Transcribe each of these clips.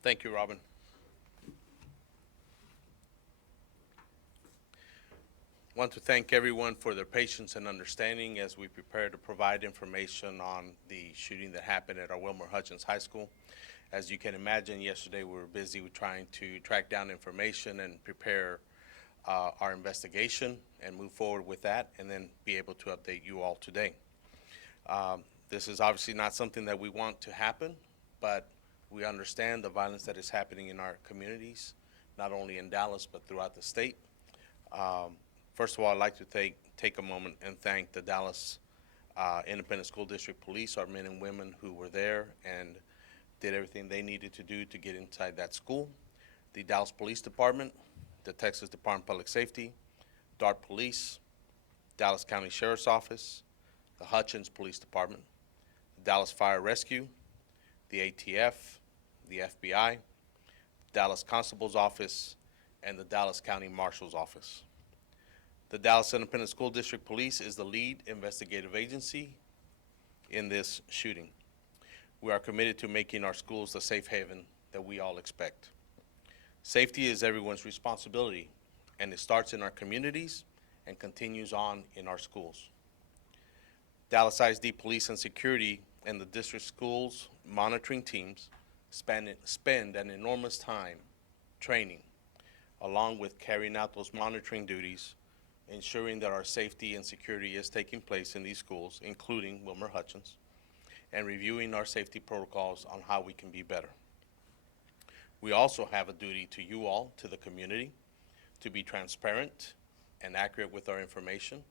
Thank you, Robin. I want to thank everyone for their patience and understanding as we prepare to provide information on the shooting that happened at our Wilmer-Hutchins High School. As you can imagine, yesterday we were busy with trying to track down information and prepare our investigation and move forward with that, and then be able to update you all today. This is obviously not something that we want to happen, but we understand the violence that is happening in our communities, not only in Dallas, but throughout the state. First of all, I'd like to take a moment and thank the Dallas Independent School District Police, our men and women who were there and did everything they needed to do to get inside that school. The Dallas Police Department, the Texas Department of Public Safety, DART Police, Dallas County Sheriff's Office, the Hutchins Police Department, the Dallas Fire Rescue, the ATF, the FBI, Dallas Constable's Office, and the Dallas County Marshal's Office. The Dallas Independent School District Police is the lead investigative agency in this shooting. We are committed to making our schools the safe haven that we all expect. Safety is everyone's responsibility, and it starts in our communities and continues on in our schools. Dallas ISD Police and Security and the district schools monitoring teams spend an enormous time training, along with carrying out those monitoring duties, ensuring that our safety and security is taking place in these schools, including Wilmer-Hutchins, and reviewing our safety protocols on how we can be better. We also have a duty to you all, to the community, to be transparent and accurate with our information,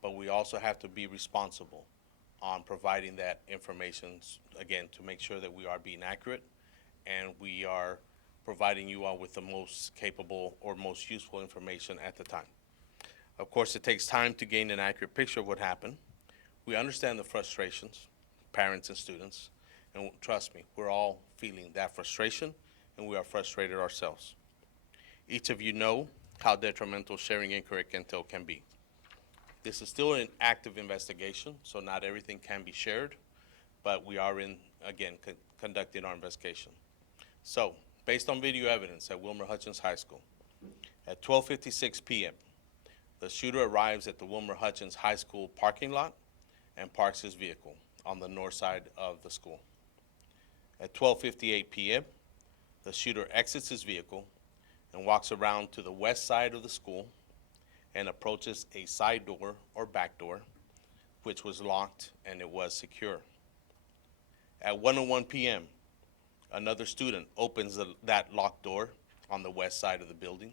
but we also have to be responsible on providing that information, again, to make sure that we are being accurate and we are providing you all with the most capable or most useful information at the time. Of course, it takes time to gain an accurate picture of what happened. We understand the frustrations, parents and students, and trust me, we're all feeling that frustration, and we are frustrated ourselves. Each of you know how detrimental sharing incorrect intel can be. This is still an active investigation, so not everything can be shared, but we are conducting our investigation. So, based on video evidence at Wilmer-Hutchins High School, at 12:56 p.m., the shooter arrives at the Wilmer-Hutchins High School parking lot and parks his vehicle on the north side of the school. At 12:58 p.m., the shooter exits his vehicle and walks around to the west side of the school and approaches a side door or back door, which was locked and it was secure. At 1:01 p.m., another student opens that locked door on the west side of the building,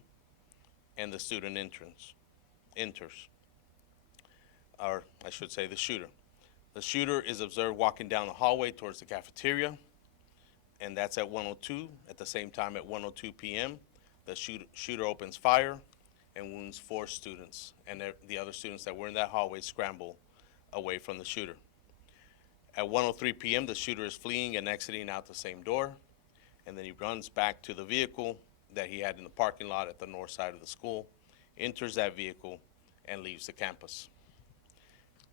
and the student enters. Or I should say the shooter. The shooter is observed walking down the hallway towards the cafeteria, and that's at 1:02. At the same time, at 1:02 p.m., the shooter opens fire and wounds 4 students, and the other students that were in that hallway scramble away from the shooter. At 1:03 p.m., the shooter is fleeing and exiting out the same door, and then he runs back to the vehicle that he had in the parking lot at the north side of the school, enters that vehicle, and leaves the campus.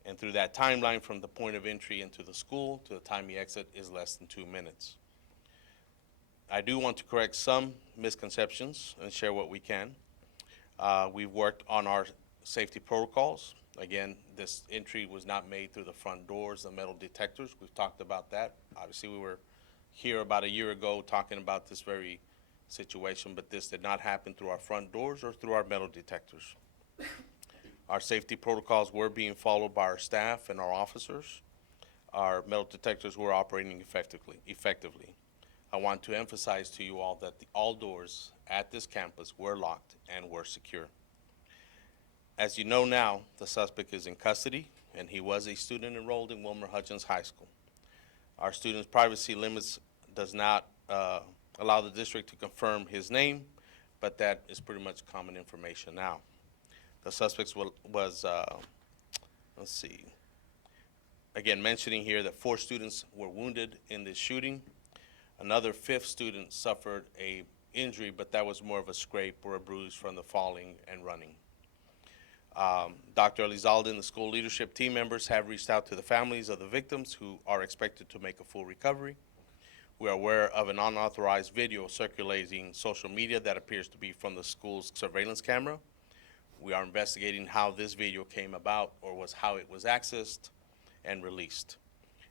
And through that timeline from the point of entry into the school to the time he exits is less than 2 minutes. I do want to correct some misconceptions and share what we can. We've worked on our safety protocols. Again, this entry was not made through the front doors, the metal detectors. We've talked about that. Obviously, we were here about a year ago talking about this very situation, but this did not happen through our front doors or through our metal detectors. Our safety protocols were being followed by our staff and our officers. Our metal detectors were operating effectively. I want to emphasize to you all that all doors at this campus were locked and were secure. As you know now, the suspect is in custody, and he was a student enrolled in Wilmer-Hutchins High School. Our students' privacy limits does not allow the district to confirm his name, but that is pretty much common information now. The suspect was let's see, again, mentioning here that 4 students were wounded in this shooting. Another 5th student suffered a injury, but that was more of a scrape or a bruise from the falling and running. Dr. Elizalde and the school leadership team members have reached out to the families of the victims who are expected to make a full recovery. We are aware of an unauthorized video circulating social media that appears to be from the school's surveillance camera. We are investigating how this video came about or how it was accessed and released.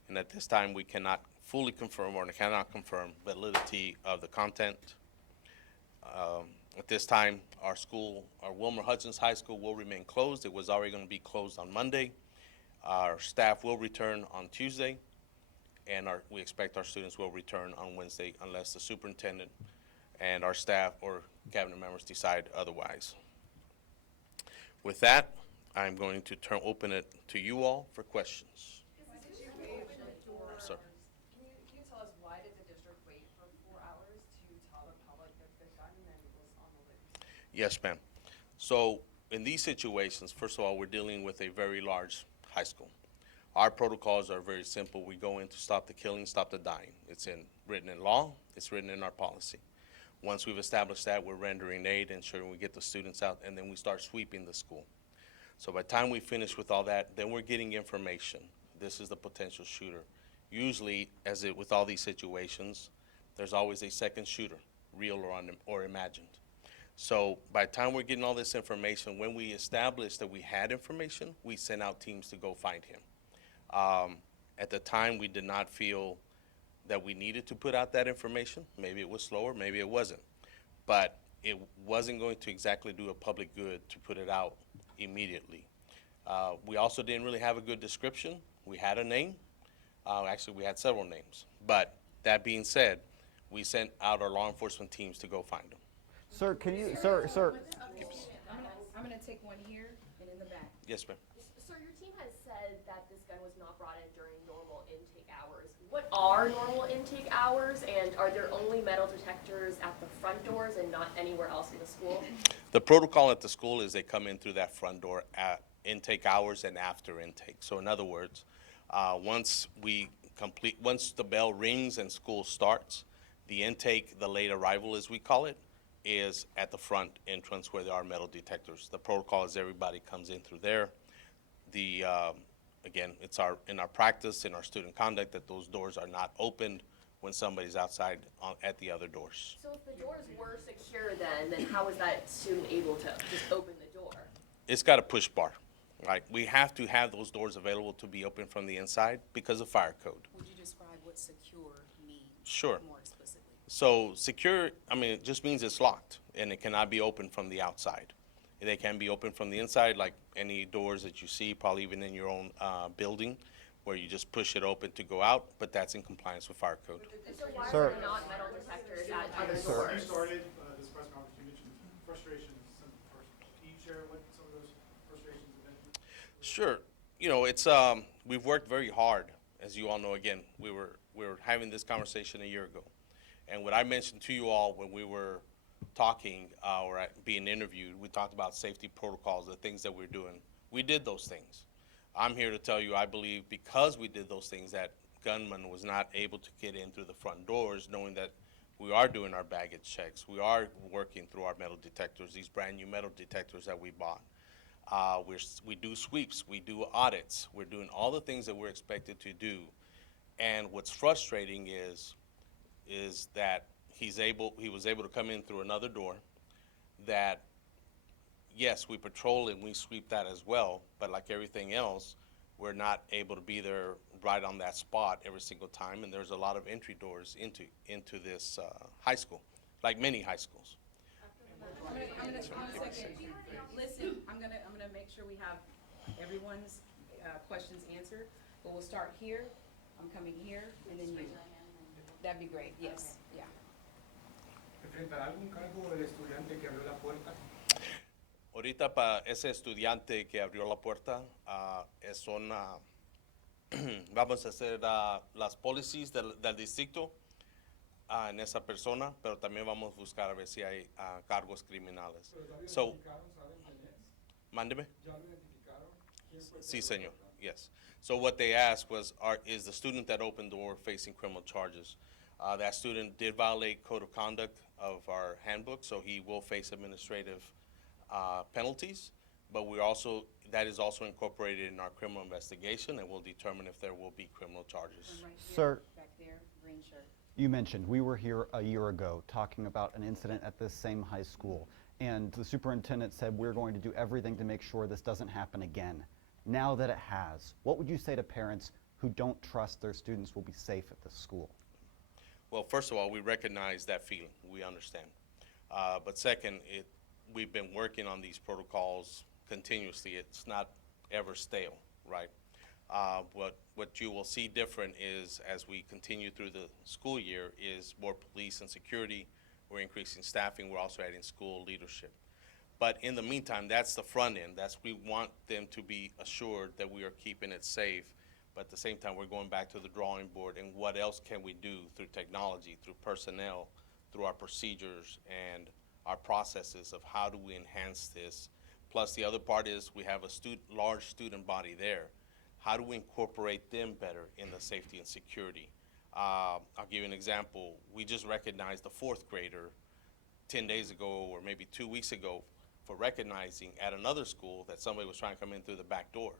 And at this time, we cannot fully confirm or cannot confirm validity of the content. At this time, our Wilmer-Hutchins High School will remain closed. It was already going to be closed on Monday. Our staff will return on Tuesday, and we expect our students will return on Wednesday unless the superintendent and our staff or cabinet members decide otherwise. With that, I'm going to open it to you all for questions. Sir. Can you tell us why did the district wait for 4 hours to tell the public that the gunman was on the loose? Yes, ma'am. So in these situations, first of all, we're dealing with a very large high school. Our protocols are very simple. We go in to stop the killing, stop the dying. It's written in law. It's written in our policy. Once we've established that, we're rendering aid, ensuring we get the students out, and then we start sweeping the school. So by the time we finish with all that, then we're getting information. This is the potential shooter. Usually, with all these situations, there's always a second shooter, real or imagined. So by the time we're getting all this information, when we established that we had information, we sent out teams to go find him. At the time, we did not feel that we needed to put out that information. Maybe it was slower, maybe it wasn't. But it wasn't going to exactly do a public good to put it out immediately. We also didn't really have a good description. We had a name. Actually, we had several names. But that being said, we sent out our law enforcement teams to go find them. Sir, can you, sir? I'm going to take one here and in the back. Yes, ma'am. Sir, your team has said that this gun was not brought in during normal intake hours. What are normal intake hours, and are there only metal detectors at the front doors and not anywhere else in the school? The protocol at the school is they come in through that front door at intake hours and after intake. So in other words, once the bell rings and school starts, the intake, the late arrival as we call it, is at the front entrance where there are metal detectors. The protocol is everybody comes in through there. Again, it's in our practice, in our student conduct, that those doors are not opened when somebody's outside at the other doors. So if the doors were secure then how was that student able to just open the door? It's got a push bar, right? We have to have those doors available to be open from the inside because of fire code. Would you describe what secure means Sure. more explicitly? So secure, it just means it's locked and it cannot be opened from the outside. They can be opened from the inside, like any doors that you see, probably even in your own building, where you just push it open to go out, but that's in compliance with fire code. So why Sir. are there not metal detectors at other Sir. doors? You started this press conference, you mentioned frustrations. Can you share what some of those frustrations have been? Sure. We've worked very hard. As you all know, again, we were having this conversation a year ago. And what I mentioned to you all when we were talking or being interviewed, we talked about safety protocols, the things that we're doing. We did those things. I'm here to tell you, I believe because we did those things, that gunman was not able to get in through the front doors, knowing that we are doing our baggage checks. We are working through our metal detectors, these brand new metal detectors that we bought. We do sweeps, we do audits. We're doing all the things that we're expected to do. And what's frustrating is that he was able to come in through another door that, yes, we patrol and we sweep that as well, but like everything else, we're not able to be there right on that spot every single time, and there's a lot of entry doors into this high school, like many high schools. I'm gonna listen, I'm gonna make sure we have everyone's questions answered, but we'll start here. I'm coming here, and then you. That'd be great, yes, yeah. ¿Enfrentará algún cargo el estudiante que abrió la puerta? Ahorita para ese estudiante que abrió la puerta, vamos a hacer las policies del distrito en esa persona, pero también vamos a buscar a ver si hay cargos criminales. So, mándeme. Sí, señor. Yes. So what they asked was, is the student that opened the door facing criminal charges? That student did violate code of conduct of our handbook, so he will face administrative penalties. But that is also incorporated in our criminal investigation, and we'll determine if there will be criminal charges. One right here, Sir. back there, green shirt. You mentioned we were here a year ago talking about an incident at this same high school, and the superintendent said we're going to do everything to make sure this doesn't happen again. Now that it has, what would you say to parents who don't trust their students will be safe at this school? Well, first of all, we recognize that feeling. We understand. But second, we've been working on these protocols continuously. It's not ever stale, right? What you will see different is as we continue through the school year is more police and security. We're increasing staffing. We're also adding school leadership. But in the meantime, that's the front end. We want them to be assured that we are keeping it safe. But at the same time, we're going back to the drawing board and what else can we do through technology, through personnel, through our procedures and our processes of how do we enhance this. Plus the other part is we have a large student body there. How do we incorporate them better in the safety and security? I'll give you an example. We just recognized the fourth grader 10 days ago or maybe 2 weeks ago for recognizing at another school that somebody was trying to come in through the back door.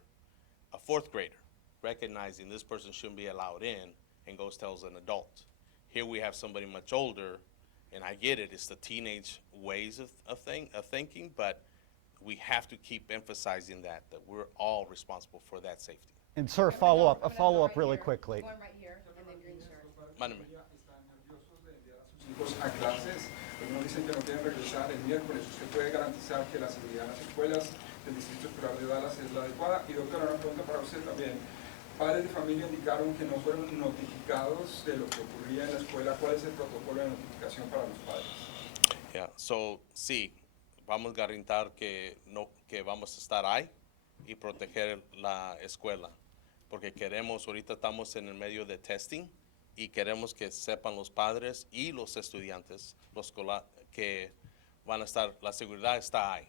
A fourth grader recognizing this person shouldn't be allowed in and goes tells an adult. Here we have somebody much older, and I get it, it's the teenage ways of thinking, but we have to keep emphasizing that we're all responsible for that safety. And sir, a I'm gonna follow go up really here. quickly. Going right here, and then green shirt. Mándeme. Están nerviosos de enviar a sus hijos a clases. Algunos dicen que no quieren regresar el miércoles. ¿Usted puede garantizar que la seguridad en las escuelas del Distrito Escolar de Dallas es la adecuada? Y doctora, una pregunta para usted también. Padres de familia indicaron que no fueron notificados de lo que ocurría en la escuela. ¿Cuál es el protocolo de notificación para los padres? Yeah, so sí, vamos a garantir que vamos a estar ahí y proteger la escuela, porque ahorita estamos en el medio de testing y queremos que sepan los padres y los estudiantes, que van a estar, la seguridad está ahí,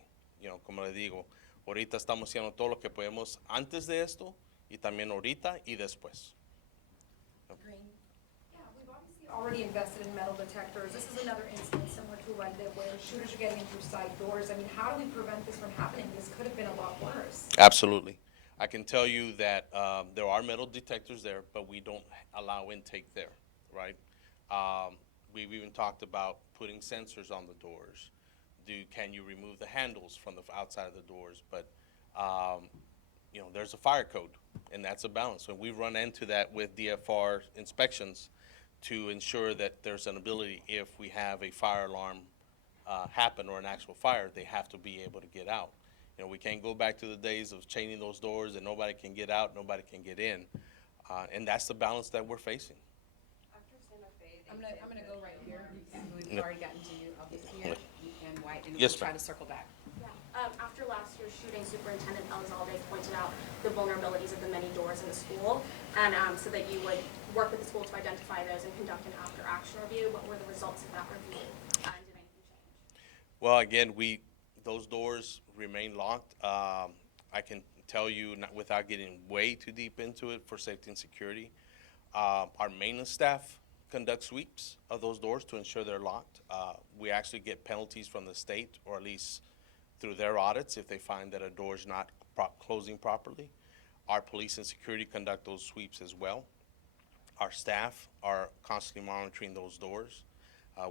como le digo, ahorita estamos haciendo todo lo que podemos antes de esto y también ahorita y después. Green. Yeah, we've obviously already invested in metal detectors. This is another instance similar to like that where shooters are getting in through side doors. I mean, how do we prevent this from happening? This could have been a lot worse. Absolutely. I can tell you that there are metal detectors there, but we don't allow intake there, right? We've even talked about putting sensors on the doors. Can you remove the handles from the outside of the doors? But there's a fire code, and that's a balance. And we run into that with DFR inspections to ensure that there's an ability, if we have a fire alarm happen or an actual fire, they have to be able to get out. We can't go back to the days of chaining those doors and nobody can get out, nobody can get in. And that's the balance that we're facing. I'm gonna go right here, and we've Yeah. already gotten to you, I'll get here and white, and we'll Yes, try ma'am. to circle back. Yeah. After last year's shooting, Superintendent Elizalde pointed out the vulnerabilities of the many doors in the school, and so that you would work with the school to identify those and conduct an after-action review. What were the results of that review? And did anything change? Well, again, those doors remain locked. I can tell you, not without getting way too deep into it for safety and security, our maintenance staff conduct sweeps of those doors to ensure they're locked. We actually get penalties from the state, or at least through their audits, if they find that a door is not closing properly. Our police and security conduct those sweeps as well. Our staff are constantly monitoring those doors.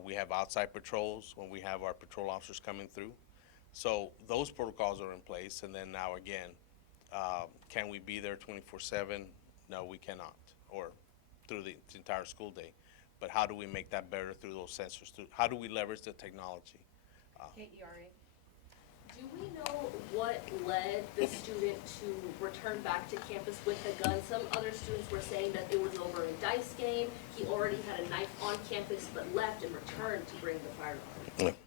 We have outside patrols when we have our patrol officers coming through. So those protocols are in place. And then now again, can we be there 24/7? No, we cannot, or through the entire school day. But how do we make that better through those sensors? How do we leverage the technology? KERA. Do we know what led the student to return back to campus with a gun? Some other students were saying that it was over a dice game. He already had a knife on campus but left and returned to bring the firearm.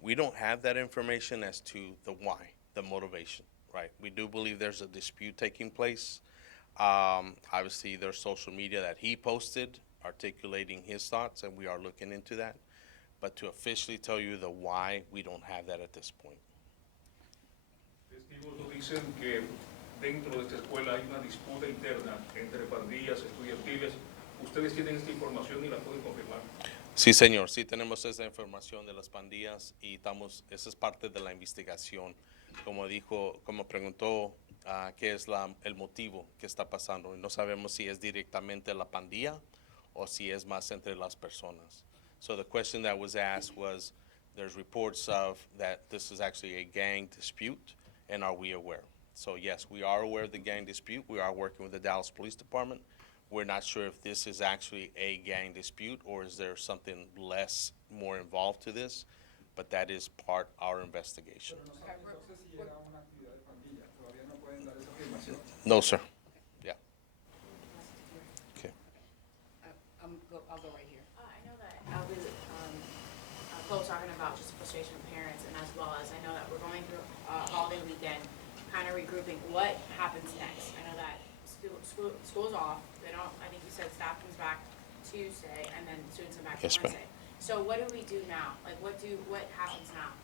We don't have that information as to the why, the motivation, right? We do believe there's a dispute taking place. Obviously, there's social media that he posted articulating his thoughts, and we are looking into that. But to officially tell you the why, we don't have that at this point. Testigos nos dicen que dentro de esta escuela hay una disputa interna entre pandillas estudiantiles. ¿Ustedes tienen esta información y la pueden confirmar? Sí, señor, sí tenemos esa información de las pandillas y esa es parte de la investigación. Como preguntó, qué es el motivo que está pasando. Y no sabemos si es directamente la pandilla o si es más entre las personas. So the question that was asked was, there's reports of that this is actually a gang dispute, and are we aware? So yes, we are aware of the gang dispute. We are working with the Dallas Police Department. We're not sure if this is actually a gang dispute or is there something more involved to this, but that is part of our investigation. Pero no saben entonces si era una actividad de pandilla. Todavía no pueden dar esa afirmación. No, sir. Yeah. Okay. I'll go right here. I know that Chloe was talking about just frustration of parents, and as well as I know that we're going through a holiday weekend, kind of regrouping. What happens next? I know that school's off. They don't. I think you said staff comes back Tuesday, and then students come back Yes, ma'am. Wednesday. So what do we do now? Like what happens now?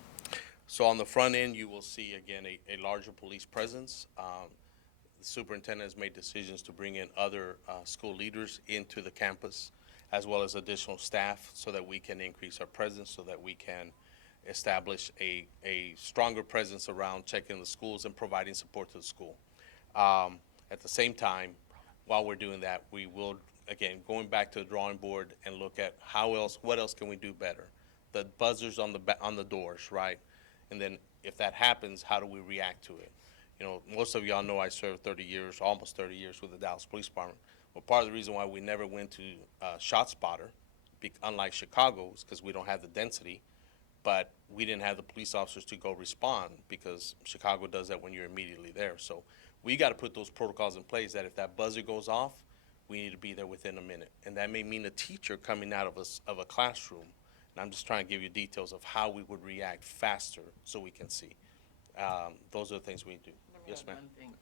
So on the front end, you will see, again, a larger police presence. The superintendent has made decisions to bring in other school leaders into the campus, as well as additional staff, so that we can increase our presence, so that we can establish a stronger presence around checking the schools and providing support to the school. At the same time, while we're doing that, we will, again, going back to the drawing board and look at what else can we do better? The buzzers on the doors, right? And then if that happens, how do we react to it? You know, most of y'all know I served 30 years, almost 30 years with the Dallas Police Department. Well, part of the reason why we never went to ShotSpotter, unlike Chicago, is because we don't have the density, but we didn't have the police officers to go respond because Chicago does that when you're immediately there. So we got to put those protocols in place that if that buzzer goes off, we need to be there within a minute. And that may mean a teacher coming out of a classroom. And I'm just trying to give you details of how we would react faster so we can see. Those are the things we do. Yes, ma'am. One thing.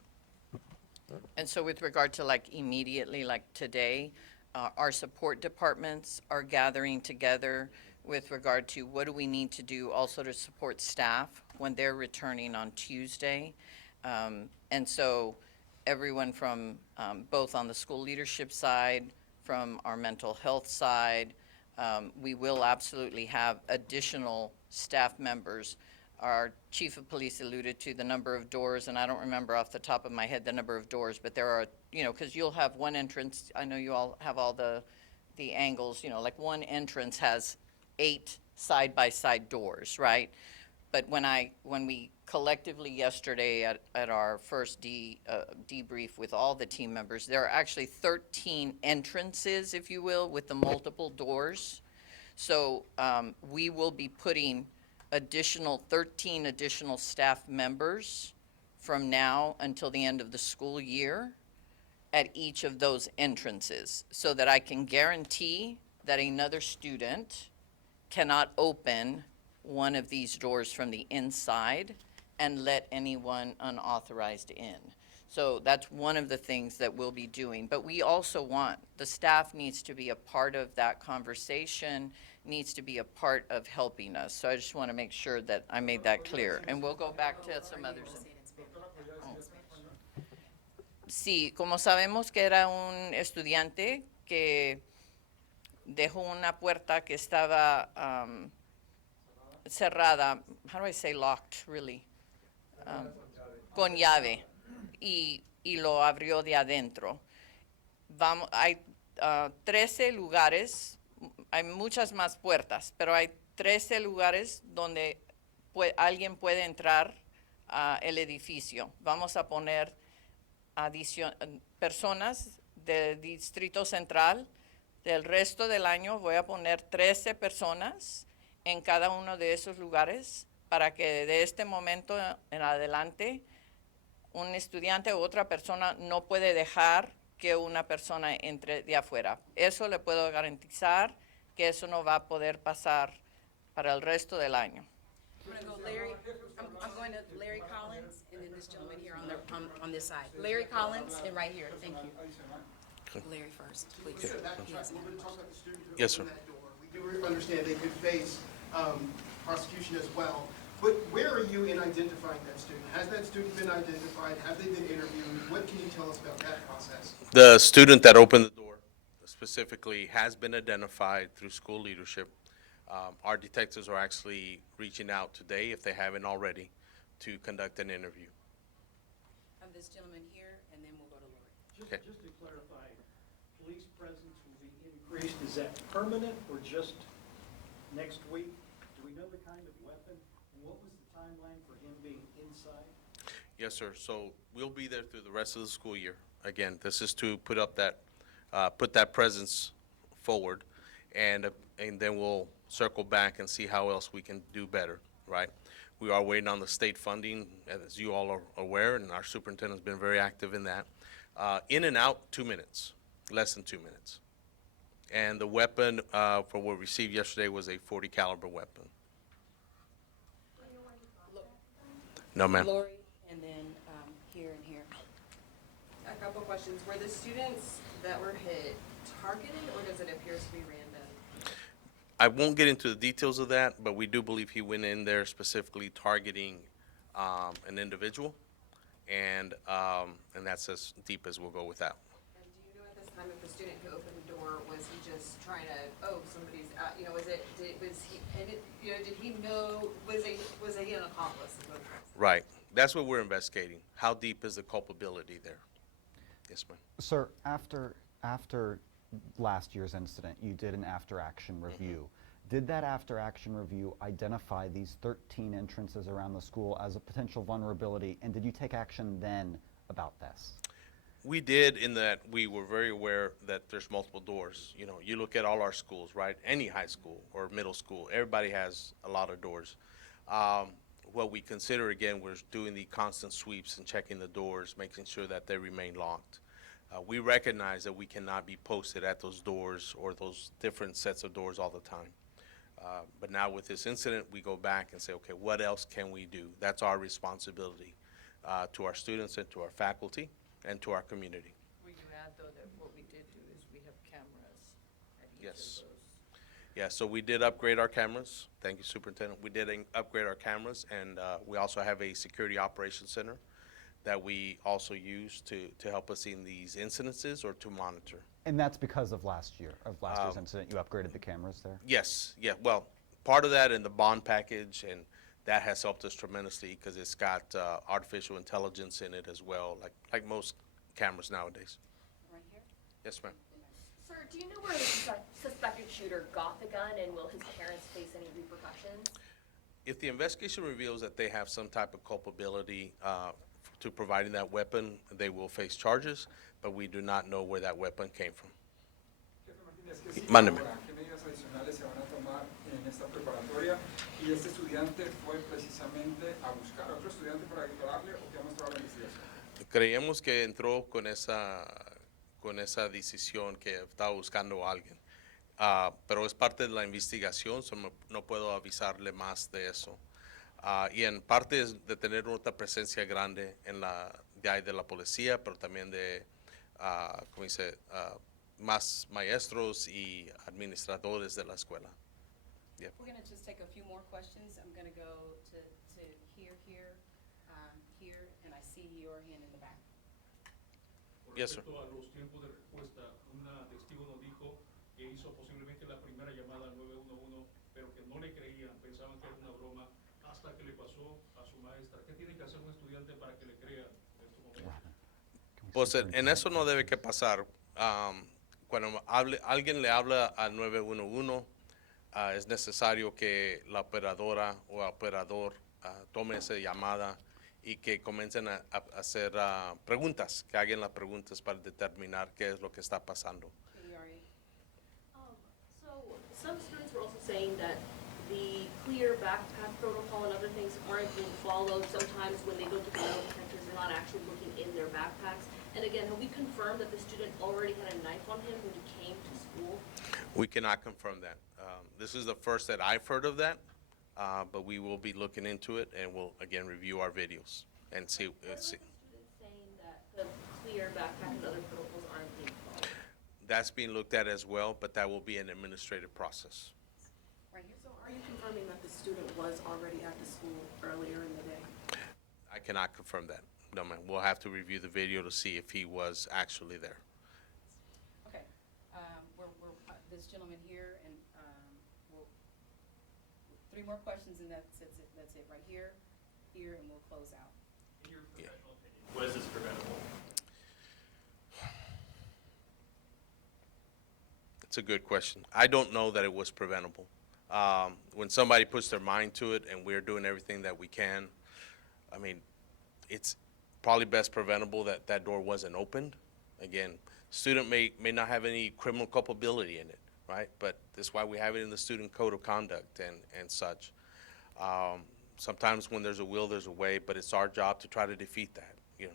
And so with regard to like immediately, like today, our support departments are gathering together with regard to what do we need to do also to support staff when they're returning on Tuesday. And so everyone from both on the school leadership side, from our mental health side, we will absolutely have additional staff members. Our chief of police alluded to the number of doors, and I don't remember off the top of my head the number of doors, but there are, you know, because you'll have one entrance. I know you all have all the angles, you know, like one entrance has 8 side-by-side doors, right? But when we collectively yesterday at our first debrief with all the team members, there are actually 13 entrances, if you will, with the multiple doors. So we will be putting 13 additional staff members from now until the end of the school year at each of those entrances, so that I can guarantee that another student cannot open one of these doors from the inside and let anyone unauthorized in. So that's one of the things that we'll be doing. But we also want, the staff needs to be a part of that conversation, needs to be a part of helping us. So I just want to make sure that I made that clear. And we'll go back to some others. Sí, como sabemos que era un estudiante que dejó una puerta que estaba cerrada, how do I say locked, really? Con llave, y lo abrió de adentro. Hay 13 lugares, hay muchas más puertas, pero hay 13 lugares donde alguien puede entrar al edificio. Vamos a poner personas del Distrito Central. Del resto del año voy a poner 13 personas en cada uno de esos lugares para que de este momento en adelante un estudiante u otra persona no puede dejar que una persona entre de afuera. Eso le puedo garantizar que eso no va a poder pasar para el resto del año. I'm going to go Larry, I'm going to Larry Collins, and then this gentleman here on this side. Larry Collins, and right here, thank you. Larry first, please. We're going to talk about the student who Yes, sir. opened that door. We do understand they could face prosecution as well. But where are you in identifying that student? Has that student been identified? Have they been interviewed? What can you tell us about that process? The student that opened the door specifically has been identified through school leadership. Our detectives are actually reaching out today, if they haven't already, to conduct an interview. This gentleman here, and then we'll go to Lori. Okay. Just to clarify, police presence will be increased raised, is that permanent or just next week? Do we know the kind of weapon? And what was the timeline for him being inside? Yes, sir. So we'll be there through the rest of the school year. Again, this is to put that presence forward, and then we'll circle back and see how else we can do better, right? We are waiting on the state funding, as you all are aware, and our superintendent's been very active in that. In and out, 2 minutes, less than 2 minutes. And the weapon for what we received yesterday was a .40 caliber weapon. No, ma'am. Lori, and then here and here. A couple questions. Were the students that were hit targeted, or does it appear to be random? I won't get into the details of that, but we do believe he went in there specifically targeting an individual, and that's as deep as we'll go with that. And do you know at this time if the student who opened the door, was he just trying to, oh, somebody's out, you know, did he know, was he an accomplice? Right. That's what we're investigating. How deep is the culpability there? Yes, ma'am. Sir, after last year's incident, you did an after-action review. Did that after-action review identify these 13 entrances around the school as a potential vulnerability, and did you take action then about this? We did, in that we were very aware that there's multiple doors. You know, you look at all our schools, right? Any high school or middle school, everybody has a lot of doors. What we consider, again, was doing the constant sweeps and checking the doors, making sure that they remain locked. We recognize that we cannot be posted at those doors or those different sets of doors all the time. But now with this incident, we go back and say, okay, what else can we do? That's our responsibility to our students and to our faculty and to our community. Will you add, though, that what we did do is we have cameras at each Yes. of those? Yeah, so we did upgrade our cameras. Thank you, Superintendent. We did upgrade our cameras, and we also have a security operations center that we also use to help us in these incidences or to monitor. And that's because of last year's incident, you upgraded the cameras there? Yes, yeah, well, part of that in the bond package, and that has helped us tremendously because it's got artificial intelligence in it as well, like most cameras nowadays. Right here? Yes, ma'am. Sir, do you know where the suspected shooter got the gun, and will his parents face any repercussions? If the investigation reveals that they have some type of culpability to providing that weapon, they will face charges, but we do not know where that weapon came from. Jefe Martínez, ¿qué sigue Mándeme. ahora? ¿Qué medidas adicionales se van a tomar en esta preparatoria? ¿Y este estudiante fue precisamente a buscar a otro estudiante para dispararle o qué ha mostrado la investigación? Creemos que entró con esa decisión que estaba buscando a alguien. Pero es parte de la investigación, so no puedo avisarle más de eso. Y en parte es de tener otra presencia grande de la policía, pero también de, ¿cómo dice? Más maestros y administradores de la escuela. Yeah. We're going to just take a few more questions. I'm going to go to here, here, and I see your hand in the back. Con Yes, sir. respecto a los tiempos de respuesta, una testigo nos dijo que hizo posiblemente la primera llamada al 911, pero que no le creían, pensaban que era una broma, hasta que le pasó a su maestra. ¿Qué tiene que hacer un estudiante para que le crean en estos momentos? Pues en eso no debe que pasar. Cuando alguien le habla al 911, es necesario que la operadora o operador tome esa llamada y que comiencen a hacer preguntas, que hagan las preguntas para determinar qué es lo que está pasando. So some students were also saying that the clear backpack protocol and other things aren't being followed. Sometimes when they go to the metal detectors, they're not actually looking in their backpacks. And again, have we confirmed that the student already had a knife on him when he came to school? We cannot confirm that. This is the first that I've heard of that, but we will be looking into it, and we'll, again, review our videos and see. What about the students saying that the clear backpack and other protocols aren't being followed? That's being looked at as well, but that will be an administrative process. Right here. So are you confirming that the student was already at the school earlier in the day? I cannot confirm that. No, ma'am. We'll have to review the video to see if he was actually there. Okay. We're this gentleman here, and we'll, 3 more questions, and that's it. That's it. Right here, and we'll close out. In your Yeah. professional opinion, what is this preventable? It's a good question. I don't know that it was preventable. When somebody puts their mind to it and we're doing everything that we can, I mean, it's probably best preventable that that door wasn't opened. Again, student may not have any criminal culpability in it, right? But that's why we have it in the student code of conduct and such. Sometimes when there's a will, there's a way, but it's our job to try to defeat that, you know.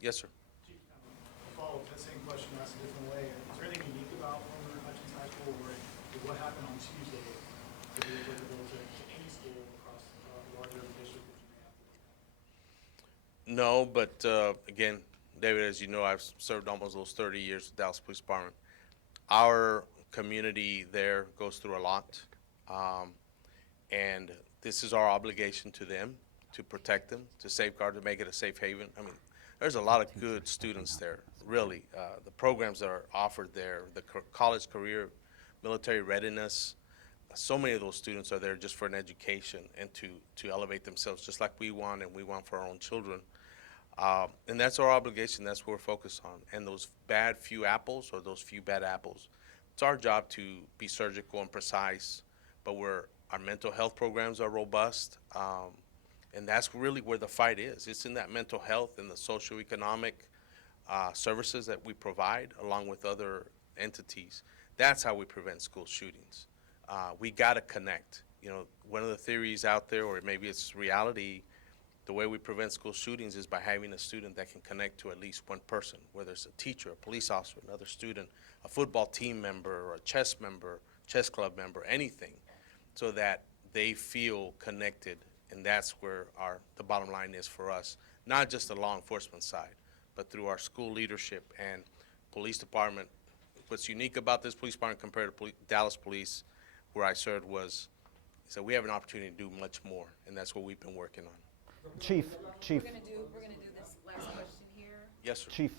Yes, sir. Chief, follow up that same question asked a different way. Is there anything unique about Wilmer-Hutchins High School or what happened on Tuesday to be applicable to any school across larger district that you may have to look at? No, but again, David, as you know, I've served almost those 30 years with Dallas Police Department. Our community there goes through a lot, and this is our obligation to them, to protect them, to safeguard, to make it a safe haven. I mean, there's a lot of good students there, really. The programs that are offered there, the college career, military readiness, so many of those students are there just for an education and to elevate themselves, just like we want and we want for our own children. And that's our obligation. That's what we're focused on. And those bad few apples or those few bad apples, it's our job to be surgical and precise, but our mental health programs are robust. And that's really where the fight is. It's in that mental health and the socioeconomic services that we provide along with other entities. That's how we prevent school shootings. We got to connect. You know, one of the theories out there, or maybe it's reality, the way we prevent school shootings is by having a student that can connect to at least one person, whether it's a teacher, a police officer, another student, a football team member, or a chess club member, anything, so that they feel connected. And that's where the bottom line is for us, not just the law enforcement side, but through our school leadership and police department. What's unique about this police department compared to Dallas Police, where I served, was so we have an opportunity to do much more, and that's what we've been working on. Chief. We're gonna do this last question here. Yes, sir. Chief,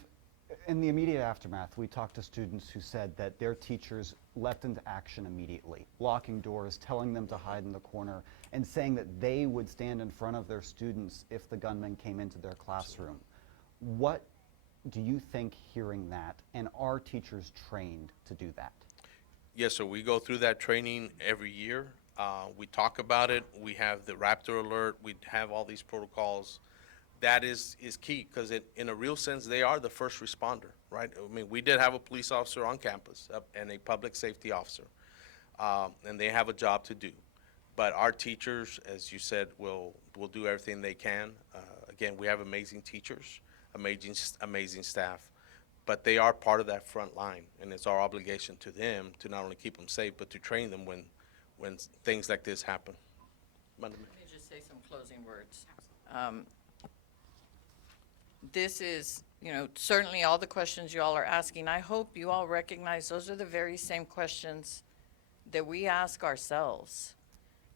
in the immediate aftermath, we talked to students who said that their teachers leapt into action immediately, locking doors, telling them to hide in the corner, and saying that they would stand in front of their students if the gunman came into their classroom. What do you think hearing that, and are teachers trained to do that? Yes, sir. We go through that training every year. We talk about it. We have the Raptor alert. We have all these protocols. That is key because in a real sense, they are the first responder, right? I mean, we did have a police officer on campus and a public safety officer, and they have a job to do. But our teachers, as you said, will do everything they can. Again, we have amazing teachers, amazing staff, but they are part of that front line, and it's our obligation to them to not only keep them safe, but to train them when things like this happen. Let me just say some closing words. This is, certainly all the questions you all are asking, I hope you all recognize those are the very same questions that we ask ourselves.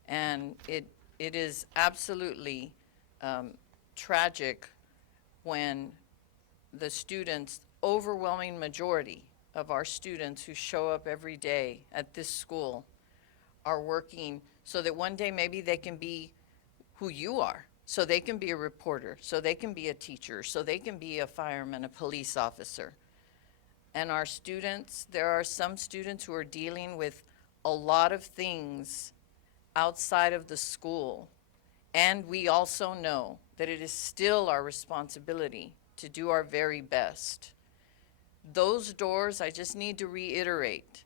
And it is absolutely tragic when the students, overwhelming majority of our students who show up every day at this school are working so that one day maybe they can be who you are. So they can be a reporter, so they can be a teacher, so they can be a fireman, a police officer. And our students, there are some students who are dealing with a lot of things outside of the school. And we also know that it is still our responsibility to do our very best. Those doors, I just need to reiterate,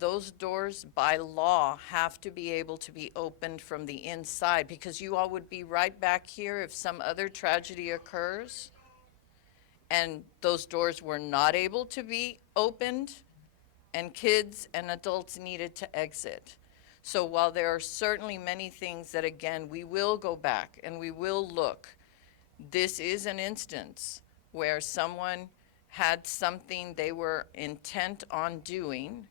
those doors by law have to be able to be opened from the inside, because you all would be right back here if some other tragedy occurs and those doors were not able to be opened and kids and adults needed to exit. So while there are certainly many things that, again, we will go back and we will look, this is an instance where someone had something they were intent on doing.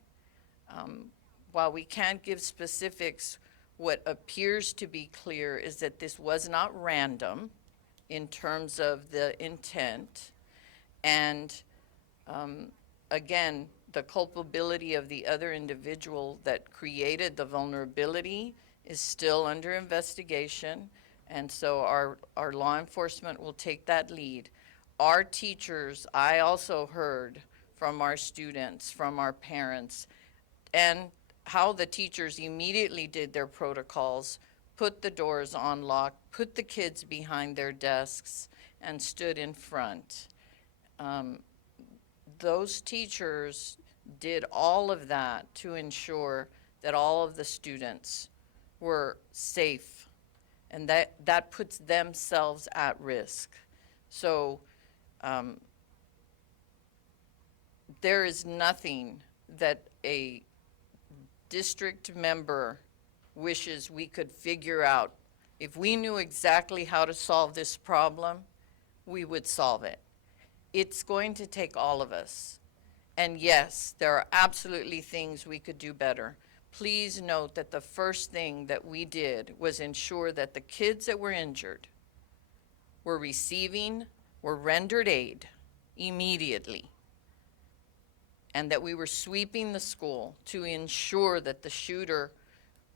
While we can't give specifics, what appears to be clear is that this was not random in terms of the intent. And again, the culpability of the other individual that created the vulnerability is still under investigation. And so our law enforcement will take that lead. Our teachers, I also heard from our students, from our parents, and how the teachers immediately did their protocols, put the doors on lock, put the kids behind their desks, and stood in front. Those teachers did all of that to ensure that all of the students were safe, and that puts themselves at risk. So there is nothing that a district member wishes we could figure out. If we knew exactly how to solve this problem, we would solve it. It's going to take all of us. And yes, there are absolutely things we could do better. Please note that the first thing that we did was ensure that the kids that were injured were rendered aid immediately, and that we were sweeping the school to ensure that the shooter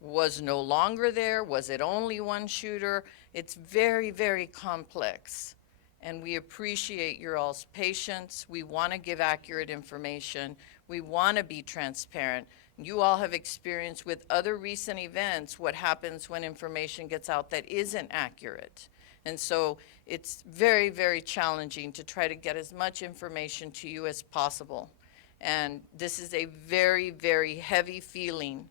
was no longer there. Was it only one shooter? It's very, very complex. And we appreciate your all's patience. We want to give accurate information. We want to be transparent. You all have experienced with other recent events what happens when information gets out that isn't accurate. And so it's very, very challenging to try to get as much information to you as possible. And this is a very, very heavy feeling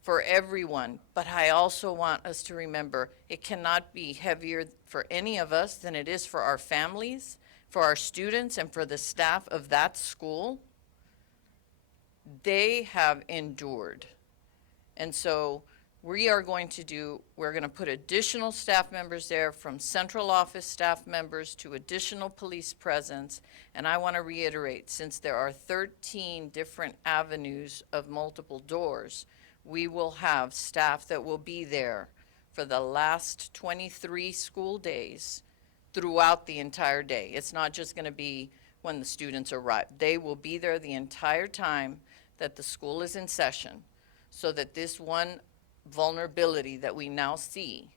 for everyone, but I also want us to remember it cannot be heavier for any of us than it is for our families, for our students, and for the staff of that school. They have endured. And so we're going to put additional staff members there, from central office staff members to additional police presence. And I want to reiterate, since there are 13 different avenues of multiple doors, we will have staff that will be there for the last 23 school days throughout the entire day. It's not just going to be when the students arrive. They will be there the entire time that the school is in session, so that this one vulnerability that we now see,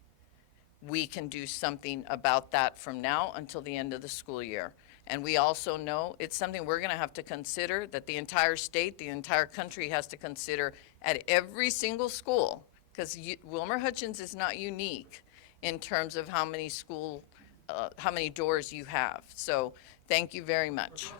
we can do something about that from now until the end of the school year. And we also know it's something we're going to have to consider, that the entire state, the entire country has to consider at every single school, because Wilmer-Hutchins is not unique in terms of how many doors you have. So thank you very much.